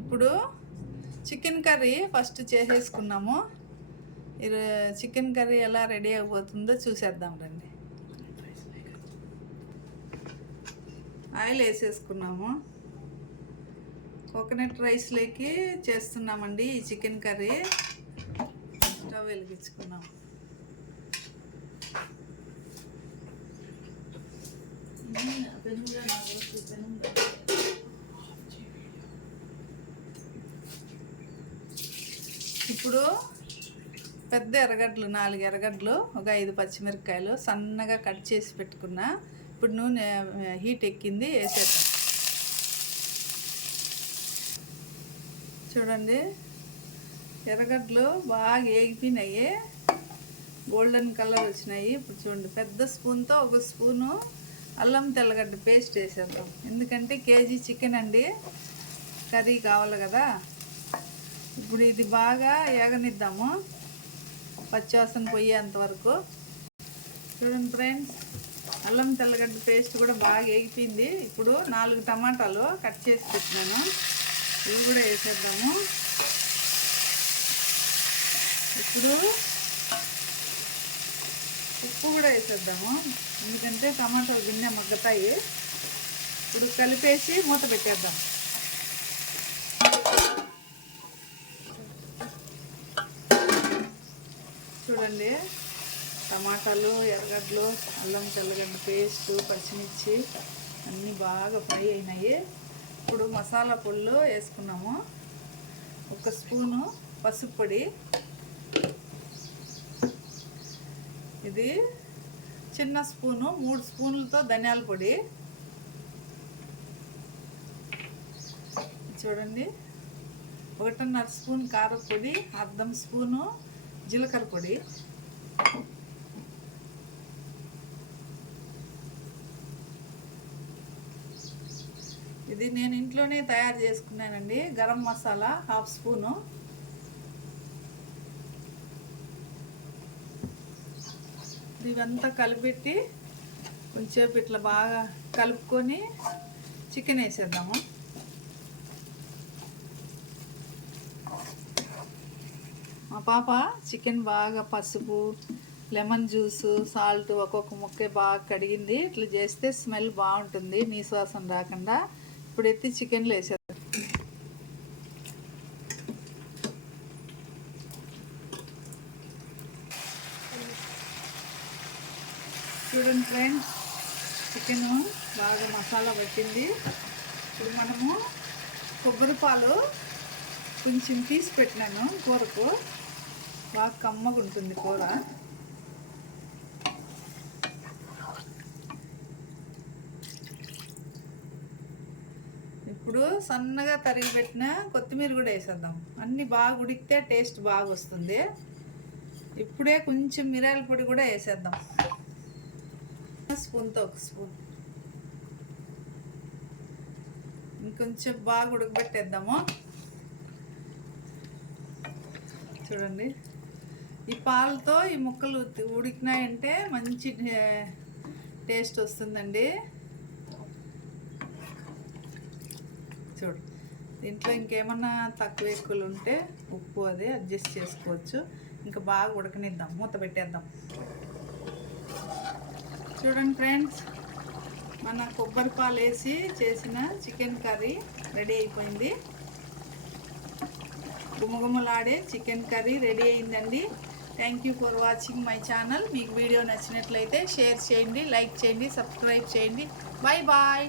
ఇప్పుడు chicken curry first చేసేసుకున్నాము. Chicken curry ఎలా రెడీ అయిపోతుందో చూసేద్దాం రండి. ఆయిల్ వేసేసుకున్నాము. కోకోనట్ రైస్లోకి చేస్తున్నామండి ఈ చికెన్ కర్రీ. స్టవ్ వెలిగించుకున్నాము. ఇప్పుడు పెద్ద ఎర్రగడ్డలు 4 ఎర్రగడ్డలు, ఒక 5 పచ్చిమిరపకాయలు సన్నగా కట్ చేసి పెట్టుకున్నా. ఇప్పుడు నూనె హీట్ ఎక్కింది, వేసేద్దాం. చూడండి, ఎర్రగడ్డలు బాగా ఏగిపోయినాయి, గోల్డెన్ కలర్ వచ్చినాయి. ఇప్పుడు చూడండి, పెద్ద స్పూన్తో 1 స్పూను అల్లం తెల్లగడ్డ పేస్ట్ వేసేద్దాం. ఎందుకంటే కేజీ చికెన్ అండి, కర్రీ కావాలి కదా. ఇప్పుడు ఇది బాగా ఏగనిద్దాము, పచ్చివాసన పోయేంత వరకు. చూడండి ఫ్రెండ్స్, అల్లం తెల్లగడ్డ పేస్ట్ కూడా బాగా ఏగిపోయింది. ఇప్పుడు 4 టమాటాలు కట్ చేసి పెట్టినాను, ఇవి కూడా వేసేద్దాము. ఇప్పుడు ఉప్పు కూడా వేసేద్దాము, ఎందుకంటే టమాటాలు గిన్నె మగ్గుతాయి. ఇప్పుడు కలిపేసి మూత పెట్టేద్దాం. చూడండి, టమాటాలు, ఎర్రగడ్డలు, అల్లం తెల్లగడ్డ పేస్టు, పచ్చిమిర్చి అన్నీ బాగా ఫ్రై అయినాయి. ఇప్పుడు మసాలా పొళ్ళు వేసుకున్నాము. 1 స్పూను పసుపు పొడి, ఇది చిన్న స్పూను, 3 స్పూన్లతో ధనియాల పొడి. చూడండి, 1.5 స్పూన్ కారపొడి, 1/2 స్పూను జీలకర్ర పొడి. ఇది నేను ఇంట్లోనే తయారు చేసుకున్నానండి. గరం మసాలా 1/2 స్పూను. ఇవంతా కలిపెట్టి కొంచెంసేపు ఇట్లా బాగా కలుపుకొని చికెన్ వేసేద్దాము. మా పాప చికెన్ బాగా పసుపు, లెమన్ జ్యూసు, సాల్ట్ ఒక్కొక్క ముక్కే బాగా కడిగింది. ఇట్లా చేస్తే స్మెల్ బాగుంటుంది, నీసు వాసన రాకుండా. ఇప్పుడు ఎత్తి చికెన్లో వేసేద్దాం. చూడండి ఫ్రెండ్స్, చికెన్ బాగా మసాలా పట్టింది. ఇప్పుడు మనము కొబ్బరి పాలు కొంచెం తీసి పెట్టినాను కూరకు, బాగా కమ్మగా ఉంటుంది కూర. ఇప్పుడు సన్నగా తరిగి పెట్టిన కొత్తిమీర కూడా వేసేద్దాం. అన్నీ బాగా ఉడికితే టేస్ట్ బాగా వస్తుంది. ఇప్పుడే కొంచెం మిరియాల పొడి కూడా వేసేద్దాం, స్పూన్తో 1 స్పూన్. ఇంకొంచెం బాగా ఉడకబెట్టేద్దాము. చూడండి, ఈ పాలతో ఈ ముక్కలు ఉడికినాయంటే మంచి టేస్ట్ వస్తుందండి. చూడు, దీంట్లో ఇంకేమన్నా తక్కువ ఎక్కువలు ఉంటే ఉప్పు అది అడ్జస్ట్ చేసుకోవచ్చు. ఇంకా బాగా ఉడకనిద్దాం, మూత పెట్టేద్దాం. చూడండి ఫ్రెండ్స్, మన కొబ్బరి పాలు వేసి చేసిన చికెన్ కర్రీ రెడీ అయిపోయింది. గుమగుమలాడే చికెన్ కర్రీ రెడీ అయిందండి. Thank you for watching my channel. మీకు వీడియో నచ్చినట్లయితే షేర్ చేయండి, లైక్ చేయండి, సబ్స్క్రైబ్ చేయండి. Bye bye.